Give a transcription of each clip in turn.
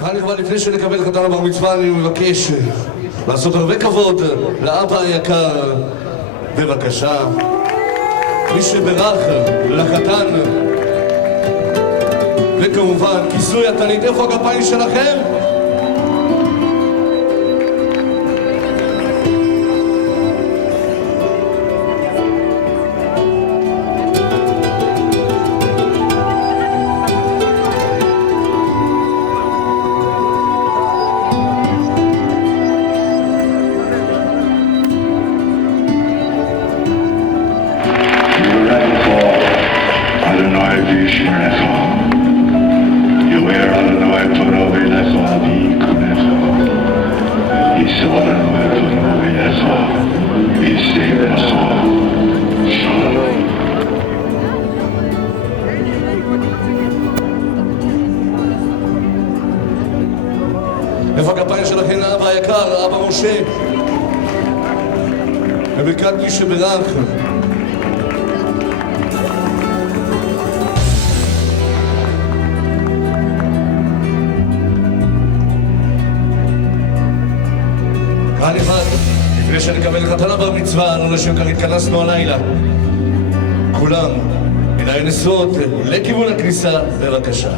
כאן נכבד, לפני שנקבל חתן הבר מצווה, אני מבקש לעשות הרבה כבוד לאבא היקר. בבקשה, מי שברך לחתן, וכמובן כיסוי התנית. איפה הגפיים שלכם? איפה הגפיים שלכם לאבא היקר, אבא משה, בברכת מי שברך. כאן אחד, לפני שנקבל חתן הבר מצווה, לא לשם כך התכנסנו הלילה. כולם, עיניים נשואות לכיוון הכניסה, בבקשה.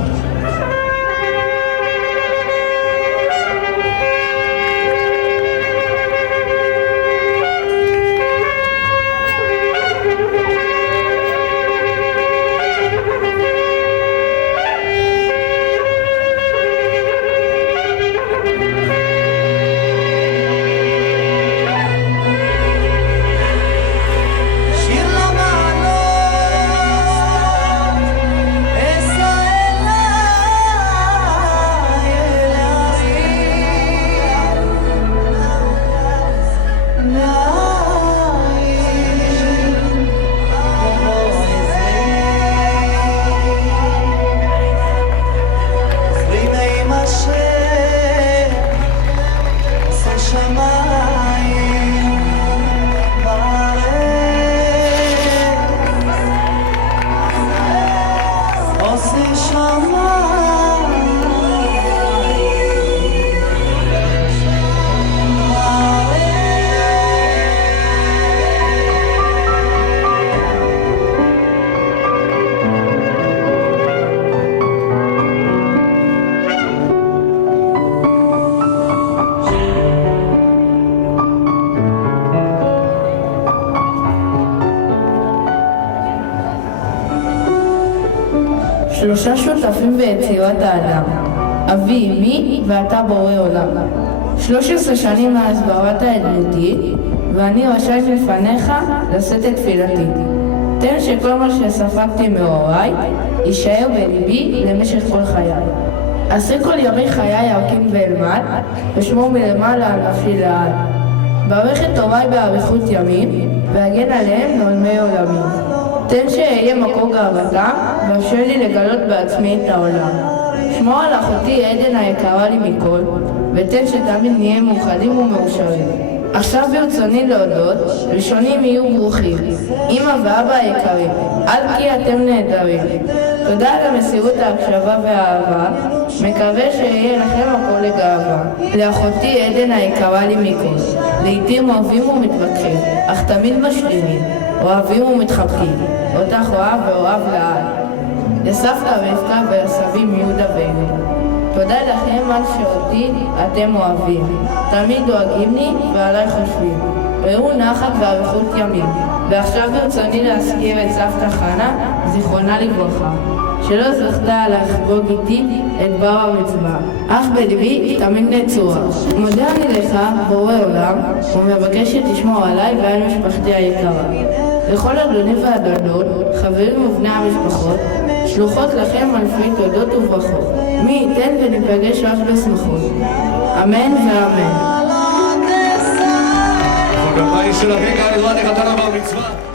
שלושה שותפים ביצירת האדם, אבי, אמי ואתה בורא עולם. 13 שנים מאז בראת את דמותי, ואני רשאי לפניך לשאת את תפילתי. תן שכל מה שספגתי מהוריי יישאר בליבי למשך כל חיי. עשה כל ימי חיי ירכין ואלמד, ושמור מלמעלה על נפשי לעד. ברך את הוריי באריכות ימים, והגן עליהם לעולמי עולמים. תן שאהיה מקור גאוותם, ואפשר לי לגלות בעצמי את העולם. שמור על אחותי עדן היקרה לי מכל, ותן שתמיד נהיה מאוחדים ומאושרים. עכשיו ברצוני להודות, ראשונים יהיו ברוכים, אמא ואבא היקרים, עד כי אתם נהדרים. תודה על המסירות, ההקשבה והאהבה, מקווה שיהיה לכם מקור לגאווה. לאחותי עדן היקרה לי מכל, לעתים אוהבים ומתווכחים, אך תמיד משלימים, אוהבים ומתחבקים, אותך אוהב ואוהב לעד. לסבתא רבקה ולסבים יהודה ואלי, תודה לכם על שאותי אתם אוהבים, תמיד דואגים לי ועליי חושבים. ראו נחת ואריכות ימים. ועכשיו ברצוני להזכיר את סבתא חנה, זיכרונה לברכה, שלא זכתה לחגוג איתי את בר המצווה, אך בלבי תמיד נצורה. מודה אני לך, בורא עולם, ומבקש שתשמור עליי ועל משפחתי היקרה. לכל אדוני והדודות, חברים ובני המשפחות, שלוחות לכם אלפי תודות וברכות. מי ייתן וניפגש רק בשמחות. אמן ואמן. הגפיים שלכם, כאן נכבד לחתן הבר מצווה.